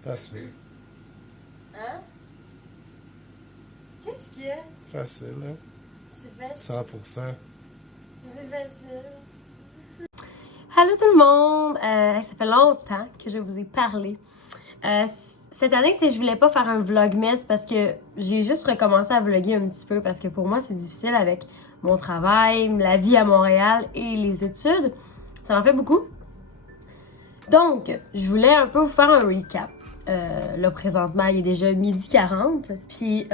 Facile. Hein? Qu'est-ce qu'il y a? Facile, hein? C'est facile. 100%. C'est facile. Allô tout le monde! Ça fait longtemps que je vous ai parlé. Cette année, je voulais pas faire un vlogmas parce que j'ai juste recommencé à vlogger un petit peu parce que pour moi, c'est difficile avec mon travail, la vie à Montréal et les études. Ça en fait beaucoup. Donc, je voulais un peu vous faire un recap. Là, présentement, il est déjà 12h40. Puis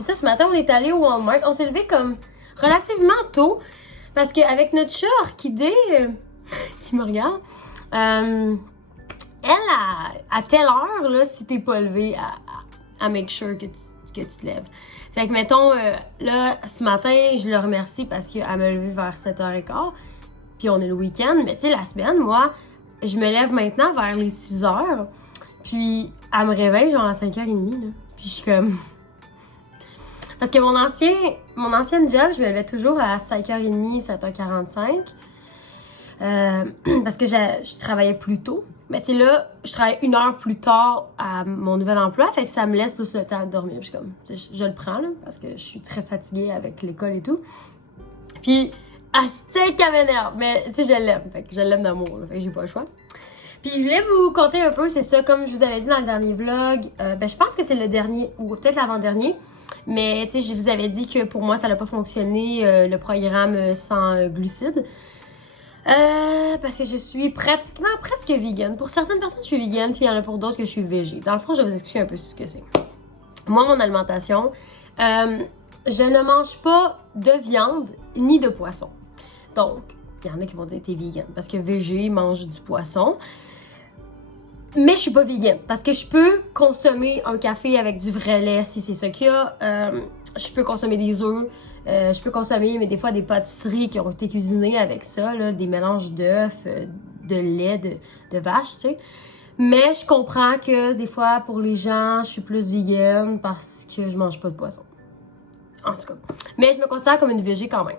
ça, ce matin, on est allé au Walmart. On s'est levé comme relativement tôt parce qu'avec notre chat Orchidée, qui me regarde, elle, à telle heure, là, si t'es pas levé, à make sure que tu te lèves. Fait que, mettons, là, ce matin, je le remercie parce qu'elle m'a levé vers 7h15. Puis on est le week-end. Mais tu sais, la semaine, moi, je me lève maintenant vers les 6h. Puis elle me réveille genre à 5h30, là. Puis je suis comme... Parce que mon ancienne job, je me levais toujours à 5h30, 7h45. Parce que je travaillais plus tôt. Mais tu sais, là, je travaille 1 heure plus tard à mon nouvel emploi. Fait que ça me laisse plus le temps de dormir. Puis je suis comme, je le prends, là, parce que je suis très fatiguée avec l'école et tout. Puis, elle m'énerve. Mais tu sais, je l'aime. Fait que je l'aime d'amour, là. Fait que j'ai pas le choix. Puis je voulais vous conter un peu, c'est ça, comme je vous avais dit dans le dernier vlog, je pense que c'est le dernier, ou peut-être l'avant-dernier, mais tu sais, je vous avais dit que pour moi, ça n'a pas fonctionné, le programme sans glucides. Parce que je suis pratiquement presque vegan. Pour certaines personnes, je suis vegan, puis il y en a pour d'autres que je suis végé. Dans le fond, je vais vous expliquer un peu ce que c'est. Moi, mon alimentation, je ne mange pas de viande ni de poisson. Donc, il y en a qui vont dire t'es vegan parce que végé mange du poisson. Mais je suis pas vegan parce que je peux consommer un café avec du vrai lait si c'est ça qu'il y a. Je peux consommer des œufs. Je peux consommer, mais des fois, des pâtisseries qui ont été cuisinées avec ça, là, des mélanges d'œufs, de lait, de vache, tu sais. Mais je comprends que des fois, pour les gens, je suis plus vegan parce que je mange pas de poisson. En tout cas. Mais je me considère comme une végé quand même.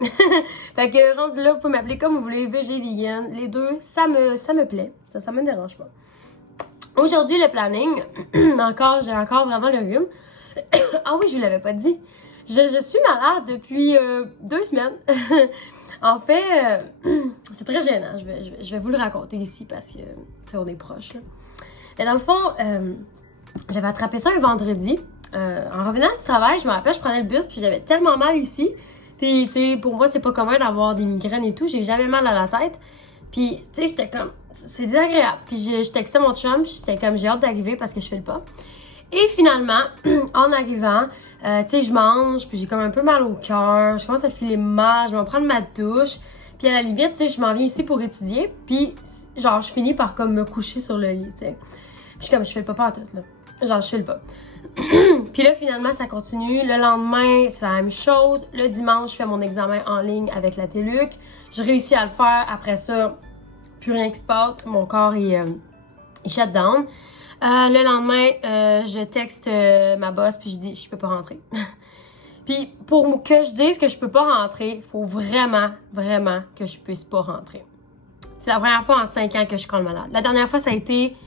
Fait que rendu là, vous pouvez m'appeler comme vous voulez, végé, vegan. Les deux, ça me plaît. Ça me dérange pas. Aujourd'hui, le planning, j'ai encore vraiment le rhume. Ah oui, je vous l'avais pas dit. Je suis malade depuis 2 semaines. En fait, c'est très gênant. Je vais vous le raconter ici parce que, tu sais, on est proches, là. Mais dans le fond, j'avais attrapé ça un vendredi. En revenant du travail, je me rappelle, je prenais le bus puis j'avais tellement mal ici. Puis, tu sais, pour moi, c'est pas commun d'avoir des migraines et tout. J'ai jamais mal à la tête. Puis, tu sais, j'étais comme, c'est désagréable. Puis, je textais mon chum, puis j'étais comme, j'ai hâte d'arriver parce que je fais le pas. Et finalement, en arrivant, tu sais, je mange, puis j'ai comme un peu mal au cœur. Je commence à filer mal, je vais me prendre ma douche. Puis, à la limite, tu sais, je m'en viens ici pour étudier. Puis, genre, je finis par comme me coucher sur le lit, tu sais. Puis, je suis comme, je fais le pas en tout, là. Genre, je fais le pas. Puis là, finalement, ça continue. Le lendemain, c'est la même chose. Le dimanche, je fais mon examen en ligne avec la TELUC. Je réussis à le faire. Après ça, plus rien qui se passe. Mon corps est shut down. Le lendemain, je texte ma boss puis je dis je peux pas rentrer. Puis pour que je dise que je peux pas rentrer, il faut vraiment, vraiment que je puisse pas rentrer. C'est la première fois en 5 ans que je colle malade. La dernière fois, ça a été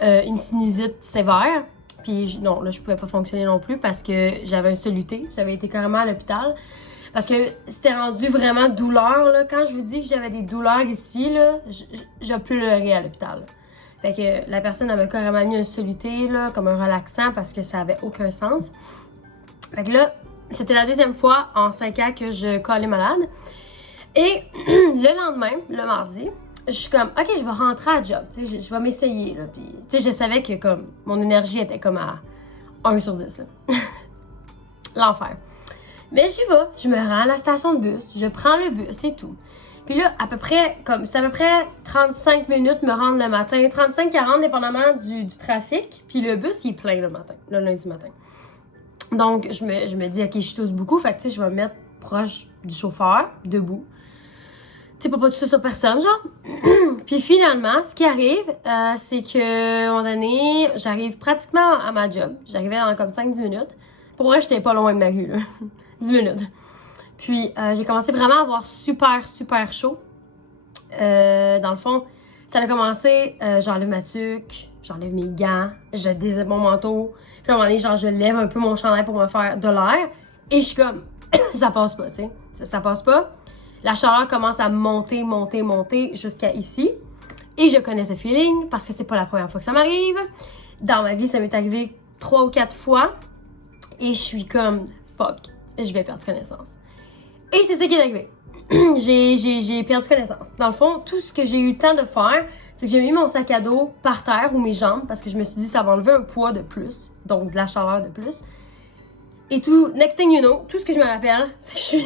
une sinusite sévère. Puis non, là, je pouvais pas fonctionner non plus parce que j'avais un soluté. J'avais été carrément à l'hôpital. Parce que c'était rendu vraiment douleur, là. Quand je vous dis que j'avais des douleurs ici, là, je pleurais à l'hôpital. Fait que la personne avait carrément mis un soluté, là, comme un relaxant parce que ça avait aucun sens. Fait que là, c'était la 2e fois en 5 ans que je collais malade. Et le lendemain, le mardi, je suis comme, OK, je vais rentrer à job, tu sais, je vais m'essayer, là. Puis, tu sais, je savais que, comme, mon énergie était comme à 1/10, là. L'enfer. Mais j'y vais, je me rends à la station de bus, je prends le bus et tout. Puis là, c'est à peu près 35 minutes me rendre le matin, 35-40 dépendamment du trafic. Puis le bus, il est plein le matin, le lundi matin. Donc, je me dis, OK, je tousse beaucoup, fait que, tu sais, je vais me mettre proche du chauffeur, debout. Tu sais, pas tousser sur personne, genre. Puis finalement, ce qui arrive, c'est que, à un moment donné, j'arrive pratiquement à ma job. J'arrivais dans comme 5-10 minutes. Pour vrai, j'étais pas loin de ma rue, là. 10 minutes. Puis, j'ai commencé vraiment à avoir super, super chaud. Dans le fond, ça a commencé, j'enlève ma tuque, j'enlève mes gants, je dézippe mon manteau. Puis à un moment donné, genre, je lève un peu mon chandail pour me faire de l'air. Et je suis comme, ça passe pas, tu sais. Ça passe pas. La chaleur commence à monter, monter, monter jusqu'à ici. Et je connais ce feeling parce que c'est pas la première fois que ça m'arrive. Dans ma vie, ça m'est arrivé 3 ou 4 fois. Et je suis comme, fuck, je vais perdre connaissance. Et c'est ça qui est arrivé. j'ai perdu connaissance. Dans le fond, tout ce que j'ai eu le temps de faire, c'est que j'ai mis mon sac à dos par terre ou mes jambes parce que je me suis dit ça va enlever un poids de plus, donc de la chaleur de plus. Et tout, next thing you know, tout ce que je me rappelle, c'est que je suis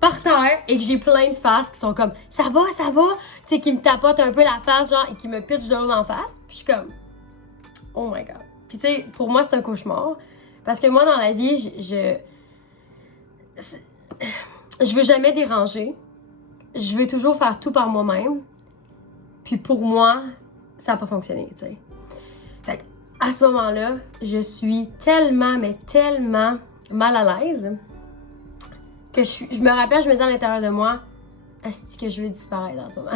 par terre et que j'ai plein de faces qui sont comme ça va, tu sais, qui me tapotent un peu la face, genre, et qui me pitchent de l'eau dans la face. Puis je suis comme, oh my god. Puis tu sais, pour moi, c'est un cauchemar. Parce que moi, dans la vie, je veux jamais déranger. Je veux toujours faire tout par moi-même. Puis pour moi, ça n'a pas fonctionné, tu sais. Fait à ce moment-là, je suis tellement, mais tellement mal à l'aise que je me rappelle, je me dis à l'intérieur de moi, est-ce que je veux disparaître en ce moment?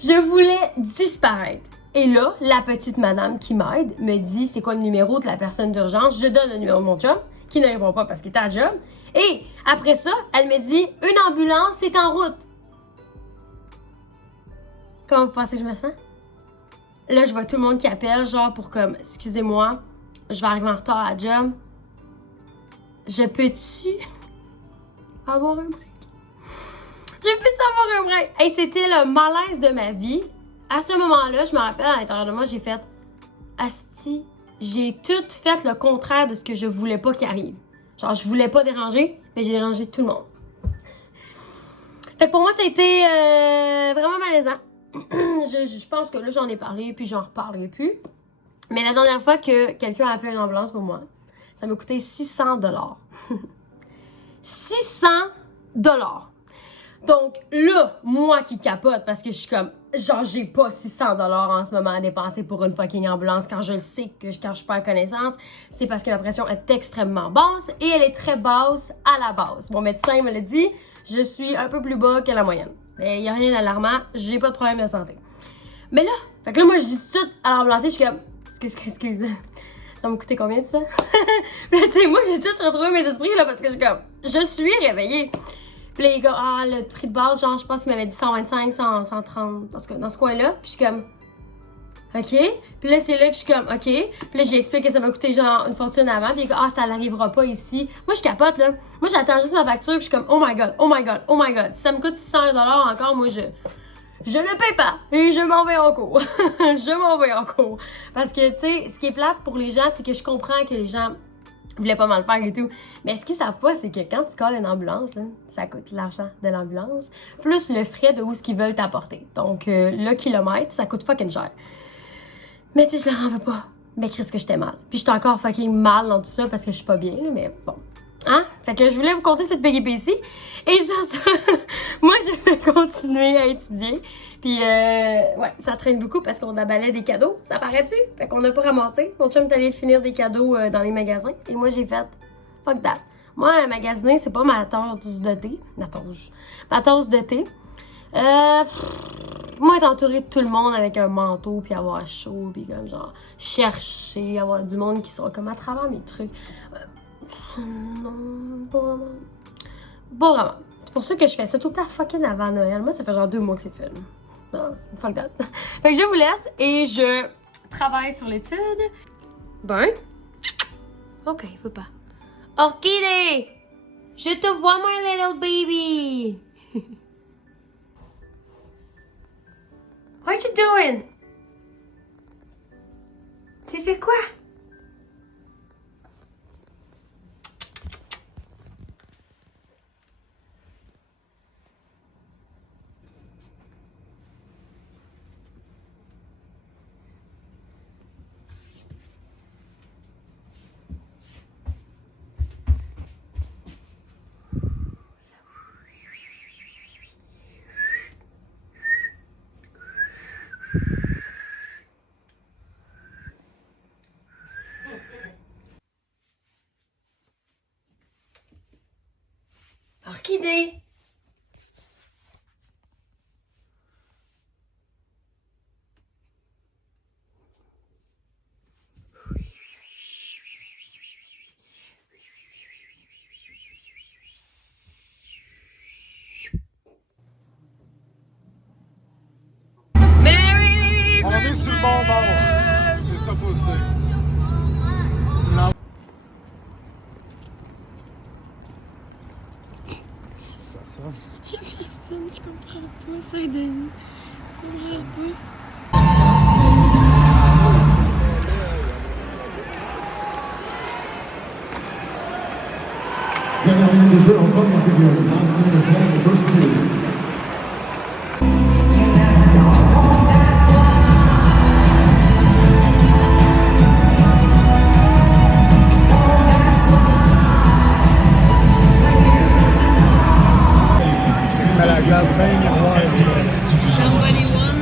Je voulais disparaître. Et là, la petite madame qui m'aide me dit c'est quoi le numéro de la personne d'urgence. Je donne le numéro de mon chum, qui ne répond pas parce qu'il est à job. Et après ça, elle me dit une ambulance est en route. Comment vous pensez que je me sens? Là, je vois tout le monde qui appelle, genre pour comme, excusez-moi, je vais arriver en retard à la job. Je peux-tu avoir un break? Je peux-tu avoir un break? Hey, c'était le malaise de ma vie. À ce moment-là, je me rappelle, à l'intérieur de moi, j'ai fait asti, j'ai tout fait le contraire de ce que je voulais pas qu'il arrive. Genre, je voulais pas déranger, mais j'ai dérangé tout le monde. Fait que pour moi, ça a été vraiment malaisant. Je pense que là, j'en ai parlé, puis j'en reparlerai plus. Mais la dernière fois que quelqu'un a appelé une ambulance pour moi, ça m'a coûté 600 $. 600 $. Donc là, moi qui capote, parce que je suis comme, genre, j'ai pas 600 $ en ce moment à dépenser pour une fucking ambulance quand je sais que quand je perds connaissance, c'est parce que ma pression est extrêmement basse et elle est très basse à la base. Mon médecin me l'a dit, je suis un peu plus bas que la moyenne. Mais il y a rien d'alarmant, j'ai pas de problème de santé. Mais là, fait que là, moi, je dis tout à l'ambulancier, je suis comme, excuse, ça m'a coûté combien de ça? Puis là, tu sais, moi, j'ai tout retrouvé mes esprits, là, parce que je suis comme, je suis réveillée. Puis là, les gars, le prix de base, genre, je pense qu'il m'avait dit 125, 130, parce que dans ce coin-là. Puis je suis comme, OK. Puis là, c'est là que je suis comme, OK. Puis là, j'ai expliqué que ça m'a coûté genre une fortune avant. Puis ça n'arrivera pas ici. Moi, je capote, là. Moi, j'attends juste ma facture. Puis je suis comme, oh my god. Si ça me coûte 600 $ encore, moi, je ne paye pas. Et je m'en vais en cours. Je m'en vais en cours. Parce que, tu sais, ce qui est plate pour les gens, c'est que je comprends que les gens voulaient pas mal faire et tout. Mais ce qu'ils savent pas, c'est que quand tu colles une ambulance, là, ça coûte l'argent de l'ambulance, plus le frais de où ce qu'ils veulent t'apporter. Donc, le kilomètre, ça coûte fucking cher. Mais tu sais, je leur en veux pas. Mais Chris, que j'étais mal. Puis j'étais encore fucking mal dans tout ça parce que je suis pas bien, mais bon. Hein? Fait que je voulais vous conter cette péripétie. Et sur ça, moi, je vais continuer à étudier. Puis, ouais, ça traîne beaucoup parce qu'on emballait des cadeaux. Ça paraît-tu? Fait qu'on n'a pas ramassé. Mon chum est allé finir des cadeaux dans les magasins. Et moi, j'ai fait fuck that. Moi, magasiner, c'est pas ma tasse de thé. Ma tasse de thé. Moi, être entourée de tout le monde avec un manteau, puis avoir chaud, puis comme genre chercher, avoir du monde qui sont comme à travers mes trucs. Non, pas vraiment. Pas vraiment. C'est pour ça que je fais ça tout le temps fucking avant Noël. Moi, ça fait genre 2 mois que c'est fait. Non, fuck that. Fait que je vous laisse et je travaille sur l'étude. Ben. Ok, il veut pas. Orchidée! Je te vois, my little baby! What you doing? Tu fais quoi? Orchidée! bon bord. C'est ça faut se dire. Tu l'as. Ça. Personne, je comprends pas ça, Denis. Je comprends pas. Dernière minute de jeu en première période. Last minute of play in the first period. À la glace bien miroir. Somebody won.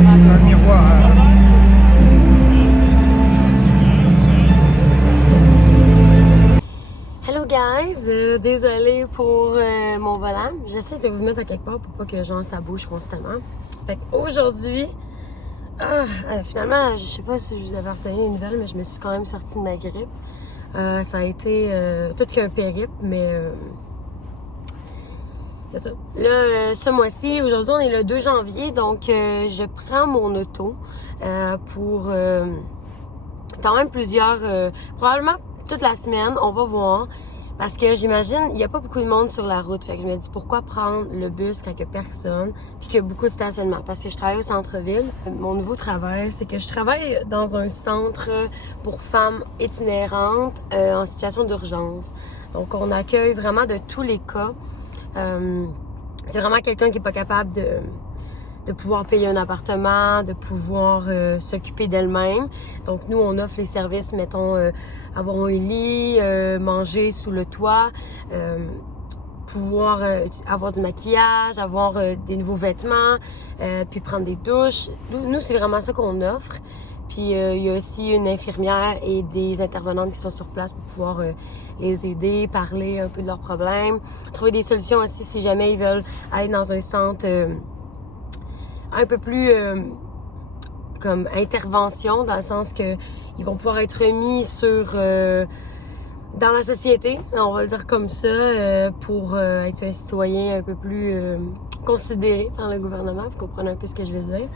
C'est un miroir. Hello guys, désolée pour mon volant. J'essaie de vous mettre à quelque part pour pas que genre ça bouge constamment. Fait qu'aujourd'hui, finalement, je sais pas si je vous avais retenu les nouvelles, mais je me suis quand même sortie de ma grippe. Ça a été tout qu'un périple, mais c'est ça. Là, ce mois-ci, aujourd'hui, on est le 2 janvier, donc je prends mon auto pour quand même plusieurs, probablement toute la semaine, on va voir. Parce que j'imagine, il n'y a pas beaucoup de monde sur la route. Fait que je me dis, pourquoi prendre le bus quand il n'y a personne, puis qu'il y a beaucoup de stationnement? Parce que je travaille au centre-ville. Mon nouveau travail, c'est que je travaille dans un centre pour femmes itinérantes en situation d'urgence. Donc, on accueille vraiment de tous les cas. C'est vraiment quelqu'un qui n'est pas capable de pouvoir payer un appartement, de pouvoir s'occuper d'elle-même. Donc, nous, on offre les services, mettons, avoir un lit, manger sous le toit, pouvoir avoir du maquillage, avoir des nouveaux vêtements, puis prendre des douches. Nous, c'est vraiment ça qu'on offre. Puis, il y a aussi une infirmière et des intervenantes qui sont sur place pour pouvoir les aider, parler un peu de leurs problèmes, trouver des solutions aussi si jamais ils veulent aller dans un centre un peu plus comme intervention, dans le sens que ils vont pouvoir être mis sur dans la société, on va le dire comme ça, pour être un citoyen un peu plus considéré par le gouvernement. Vous comprenez un peu ce que je veux dire.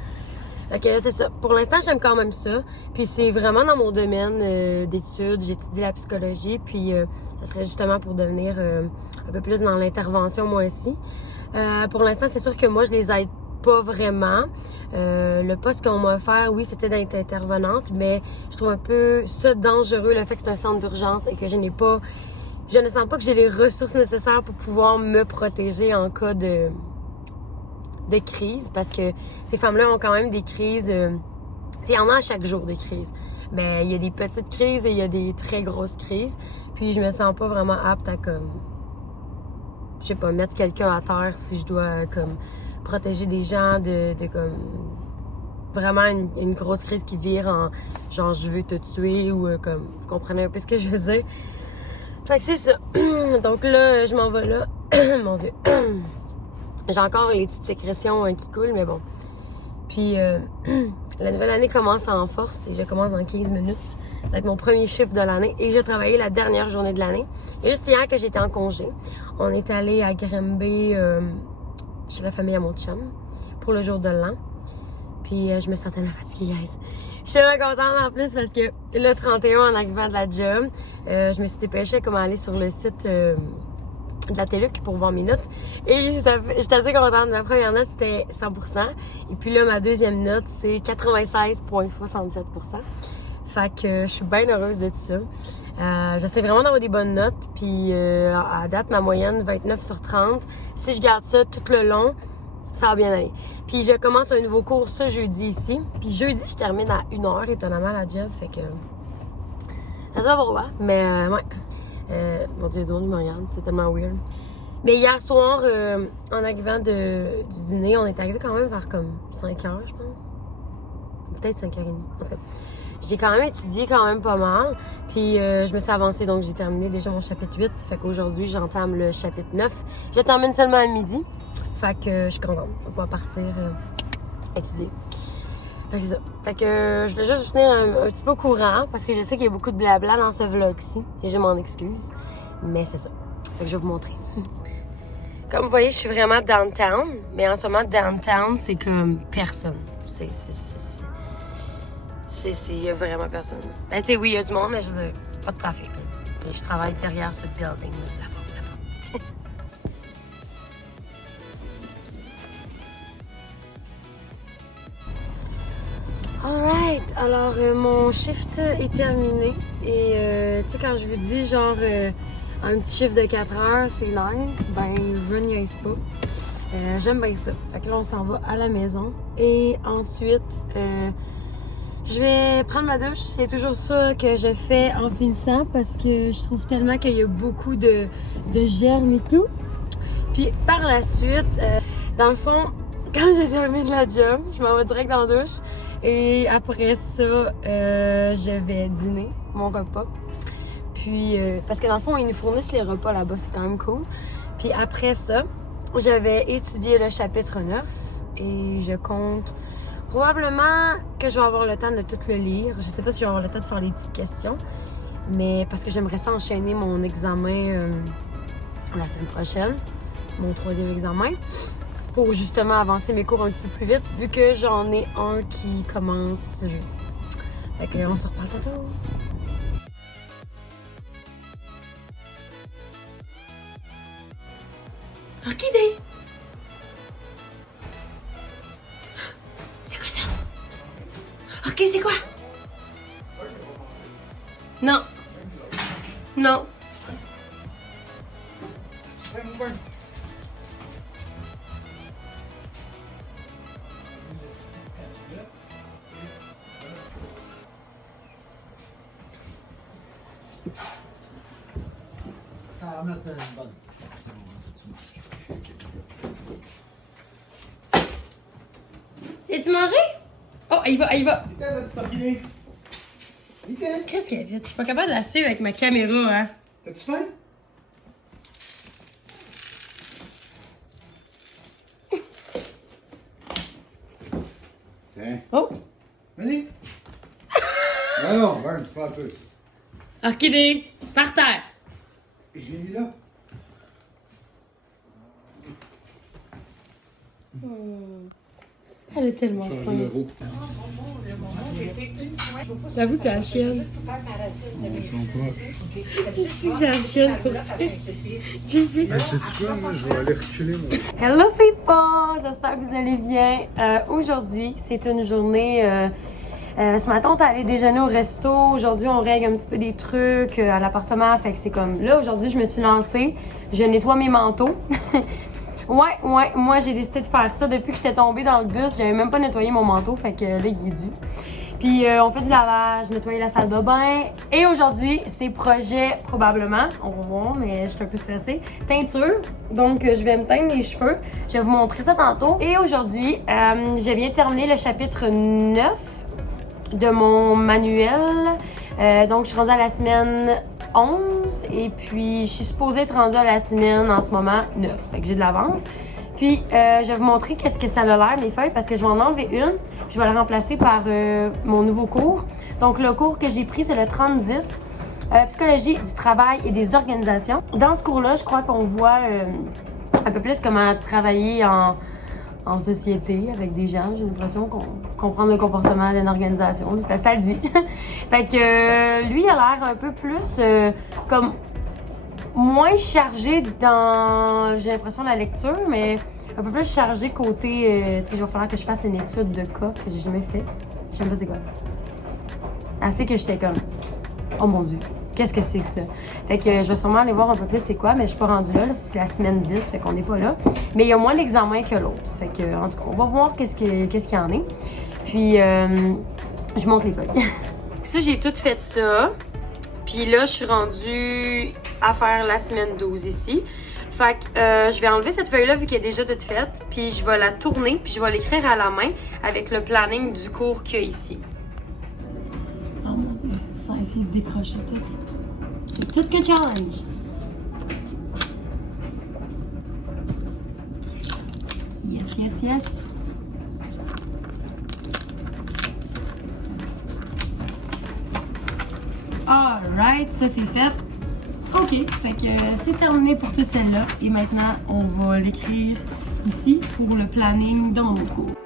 Fait que c'est ça. Pour l'instant, j'aime quand même ça. Puis c'est vraiment dans mon domaine d'études. J'étudie la psychologie, puis ça serait justement pour devenir un peu plus dans l'intervention moi aussi. Pour l'instant, c'est sûr que moi, je les aide pas vraiment. Le poste qu'on m'a offert, oui, c'était d'être intervenante, mais je trouve un peu ça dangereux, le fait que c'est un centre d'urgence et que je ne sens pas que j'ai les ressources nécessaires pour pouvoir me protéger en cas de crise, parce que ces femmes-là ont quand même des crises. Il y en a à chaque jour des crises. Mais il y a des petites crises et il y a des très grosses crises. Puis je me sens pas vraiment apte à je sais pas, mettre quelqu'un à terre si je dois protéger des gens de comme vraiment une grosse crise qui vire en genre je veux te tuer ou comme vous comprenez un peu ce que je veux dire. Fait que c'est ça. Donc là, je m'en vais là. Mon Dieu. J'ai encore les petites sécrétions qui coulent, mais bon. Puis la nouvelle année commence en force et je commence dans 15 minutes. Ça va être mon premier chiffre de l'année et j'ai travaillé la dernière journée de l'année. Et juste hier que j'étais en congé, on est allé à Granby chez la famille à mon chum pour le jour de l'an. Puis je me sentais tellement fatiguée, guys. J'étais tellement contente en plus parce que le 31, en arrivant de la job, je me suis dépêchée comme à aller sur le site de la Téluc pour voir mes notes. Et j'étais assez contente. Ma première note, c'était 100%. Et puis là, ma deuxième note, c'est 96,67%. Fait que je suis bien heureuse de tout ça. J'essaie vraiment d'avoir des bonnes notes. Puis à date, ma moyenne, 29 sur 30. Si je garde ça tout le long, ça va bien aller. Puis je commence un nouveau cours ce jeudi ici. Puis jeudi, je termine à 1h, étonnamment, à la job. Fait que ça se va pourquoi. Mais ouais. Mon Dieu, ils me regardent. C'est tellement weird. Mais hier soir, en arrivant du dîner, on est arrivé quand même vers comme 5h, je pense. Peut-être 5h30. En tout cas, j'ai quand même étudié quand même pas mal. Puis je me suis avancée, donc j'ai terminé déjà mon chapitre 8. Fait qu'aujourd'hui, j'entame le chapitre 9. Je termine seulement à midi. Fait que je suis contente. On va pouvoir partir étudier. Fait que c'est ça. Fait que je voulais juste vous tenir un petit peu au courant parce que je sais qu'il y a beaucoup de blabla dans ce vlog-ci. Et je m'en excuse. Mais c'est ça. Fait que je vais vous montrer. Comme vous voyez, je suis vraiment downtown, mais en ce moment, downtown, c'est comme personne. Il y a vraiment personne. Ben, tu sais, oui, il y a du monde, mais je veux dire, pas de trafic. Là. Puis je travaille derrière ce building, là-bas. Alright, alors mon shift est terminé. Et tu sais, quand je vous dis genre un petit shift de 4 heures, c'est nice, ben je ne niaise pas. J'aime bien ça. Fait que là, on s'en va à la maison. Et ensuite, je vais prendre ma douche. C'est toujours ça que je fais en finissant parce que je trouve tellement qu'il y a beaucoup de germes et tout. Puis par la suite, dans le fond, quand je termine la job, je m'en vais direct dans la douche. Et après ça, je vais dîner mon repas. Puis, parce que dans le fond, ils nous fournissent les repas là-bas, c'est quand même cool. Puis après ça, je vais étudier le chapitre 9 et je compte probablement que je vais avoir le temps de tout le lire. Je sais pas si je vais avoir le temps de faire les petites questions, mais parce que j'aimerais ça enchaîner mon examen la semaine prochaine, mon 3e examen, pour justement avancer mes cours un petit peu plus vite, vu que j'en ai un qui commence ce jeudi. Fait qu'on se reparle tantôt! Orchidée! C'est quoi ça? Ok, c'est quoi? Non. Non. I'm not the As-tu mangé? Oh, il va, il va. Vite, va-tu t'orgueiller? Vite! Qu'est-ce qu'elle vite? Je suis pas capable de la suivre avec ma caméra, hein. T'as-tu faim? Tiens. Oh! Vas-y! Non, non, Vern, c'est pas un peu ça. Orchidée, par terre. Et je l'ai mis là. Elle est tellement Changer fin. l'euro. J'avoue que t'as la chienne. Ils sont proches. J'ai la chienne pour toi. Ben, sais-tu quoi? Moi, je vais aller reculer, moi. Hello people! J'espère que vous allez bien. Aujourd'hui, c'est une journée... ce matin, on est allé déjeuner au resto. Aujourd'hui, on règle un petit peu des trucs à l'appartement. Fait que c'est comme... Là, aujourd'hui, je me suis lancée. Je nettoie mes manteaux. Ouais, moi, j'ai décidé de faire ça depuis que j'étais tombée dans le bus. J'avais même pas nettoyé mon manteau. Fait que là, il est dû. Puis, on fait du lavage, nettoyer la salle de bain. Et aujourd'hui, c'est projet probablement. On va voir, mais je suis un peu stressée. Teinture. Donc, je vais me teindre les cheveux. Je vais vous montrer ça tantôt. Et aujourd'hui, je viens terminer le chapitre 9 de mon manuel. Donc, je suis rendue à la semaine 11 et puis je suis supposée être rendue à la semaine en ce moment 9. Fait que j'ai de l'avance. Puis, je vais vous montrer qu'est-ce que ça a l'air, mes feuilles, parce que je vais en enlever une. Je vais la remplacer par mon nouveau cours. Donc, le cours que j'ai pris, c'est le 30-10. Psychologie du travail et des organisations. Dans ce cours-là, je crois qu'on voit un peu plus comment travailler en société avec des gens. J'ai l'impression qu'on comprend le comportement d'une organisation. C'était ça le dit. Fait que lui, il a l'air un peu plus comme moins chargé dans, j'ai l'impression, la lecture, mais un peu plus chargé côté, tu sais, il va falloir que je fasse une étude de cas que j'ai jamais fait. Je sais même pas c'est quoi. Assez que j'étais comme, oh mon Dieu. Qu'est-ce que c'est que ça? Fait que je vais sûrement aller voir un peu plus c'est quoi, mais je suis pas rendue là c'est la semaine 10, fait qu'on n'est pas là. Mais il y a moins d'examens que l'autre. Fait que, en tout cas, on va voir qu'est-ce qu'il y en est. Puis, je monte les feuilles. Ça, j'ai tout fait ça. Puis là, je suis rendue à faire la semaine 12 ici. Fait que je vais enlever cette feuille-là vu qu'elle est déjà toute faite. Puis je vais la tourner, puis je vais l'écrire à la main avec le planning du cours qu'il y a ici. Oh mon Dieu, ça a essayé de décrocher tout. C'est tout que challenge. Yes, yes, yes. Alright, ça c'est fait. Ok, fait que c'est terminé pour toute celle-là. Et maintenant, on va l'écrire ici pour le planning de mon autre cours.